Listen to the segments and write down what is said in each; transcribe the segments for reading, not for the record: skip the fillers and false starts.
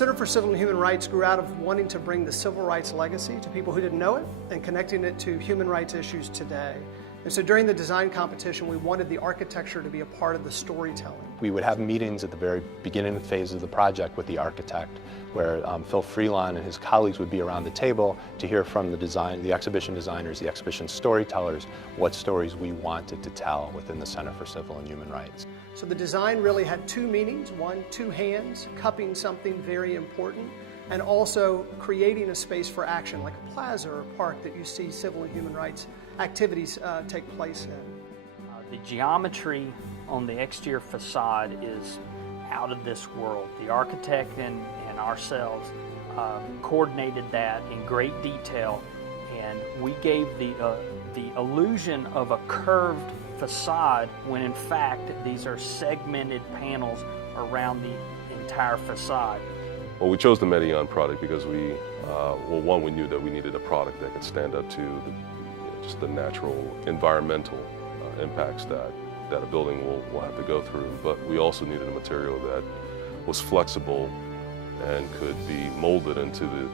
Center for Civil and Human Rights grew out of wanting to bring the civil rights legacy to people who didn't know it and connecting it to human rights issues today. And so during the design competition, we wanted the architecture to be a part of the storytelling. We would have meetings at the very beginning phase of the project with the architect, where Phil Freelon and his colleagues would be around the table to hear from the exhibition designers, the exhibition storytellers, what stories we wanted to tell within the Center for Civil and Human Rights. So the design really had two meanings. One, two hands, cupping something very important, and also creating a space for action, like a plaza or a park that you see civil and human rights activities take place in. The geometry on the exterior facade is out of this world. The architect and ourselves coordinated that in great detail, and we gave the illusion of a curved facade when in fact these are segmented panels around the entire facade. Well, we chose the Medellin product because we knew that we needed a product that could stand up to just the natural environmental impacts that a building will have to go through. But we also needed a material that was flexible and could be molded into the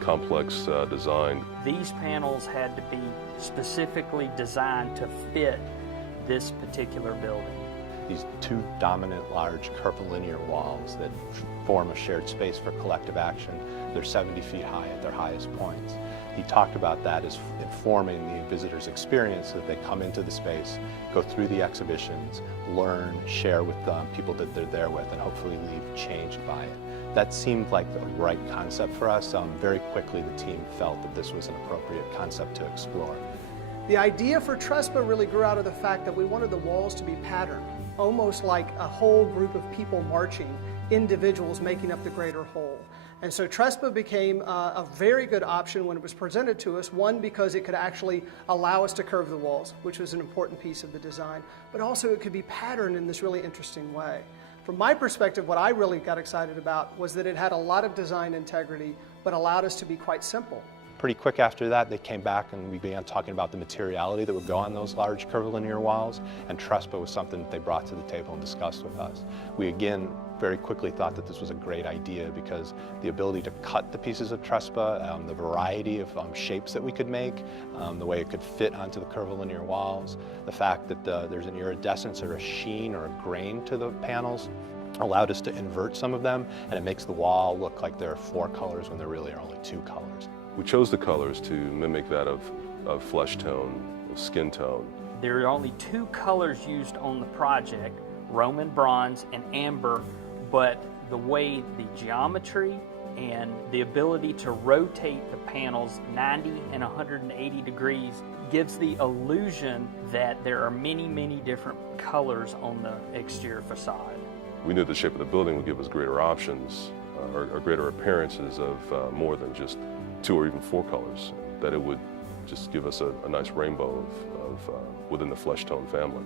complex design. These panels had to be specifically designed to fit this particular building. These two dominant large curvilinear walls that form a shared space for collective action, they're 70 feet high at their highest points. He talked about that as informing the visitor's experience, so that they come into the space, go through the exhibitions, learn, share with the people that they're there with, and hopefully leave changed by it. That seemed like the right concept for us. Very quickly the team felt that this was an appropriate concept to explore. The idea for Trespa really grew out of the fact that we wanted the walls to be patterned, almost like a whole group of people marching, individuals making up the greater whole. And so Trespa became a very good option when it was presented to us, one, because it could actually allow us to curve the walls, which was an important piece of the design, but also it could be patterned in this really interesting way. From my perspective, what I really got excited about was that it had a lot of design integrity, but allowed us to be quite simple. Pretty quick after that, they came back and we began talking about the materiality that would go on those large curvilinear walls, and Trespa was something that they brought to the table and discussed with us. We again very quickly thought that this was a great idea because the ability to cut the pieces of Trespa, the variety of shapes that we could make, the way it could fit onto the curvilinear walls, the fact that there's an iridescence or a sheen or a grain to the panels allowed us to invert some of them, and it makes the wall look like there are 4 colors when there really are only 2 colors. We chose the colors to mimic that of flesh tone, of skin tone. There are only 2 colors used on the project, Roman bronze and amber, but the way the geometry and the ability to rotate the panels 90 and 180 degrees gives the illusion that there are many, many different colors on the exterior facade. We knew the shape of the building would give us greater options or greater appearances of more than just 2 or even 4 colors, that it would just give us a nice rainbow of within the flesh tone family.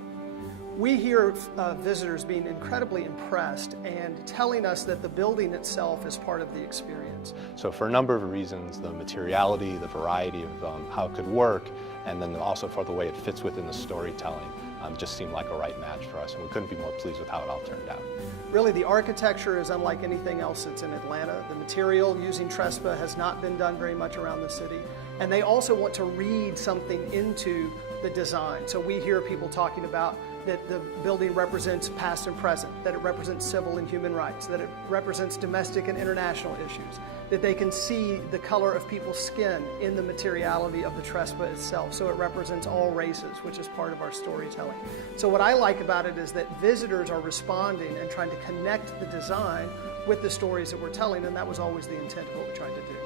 We hear visitors being incredibly impressed and telling us that the building itself is part of the experience. So for a number of reasons, the materiality, the variety of how it could work, and then also for the way it fits within the storytelling, just seemed like a right match for us, and we couldn't be more pleased with how it all turned out. Really, the architecture is unlike anything else that's in Atlanta. The material using Trespa has not been done very much around the city, and they also want to read something into the design. So we hear people talking about that the building represents past and present, that it represents civil and human rights, that it represents domestic and international issues, that they can see the color of people's skin in the materiality of the Trespa itself. So it represents all races, which is part of our storytelling. So what I like about it is that visitors are responding and trying to connect the design with the stories that we're telling, and that was always the intent of what we tried to do.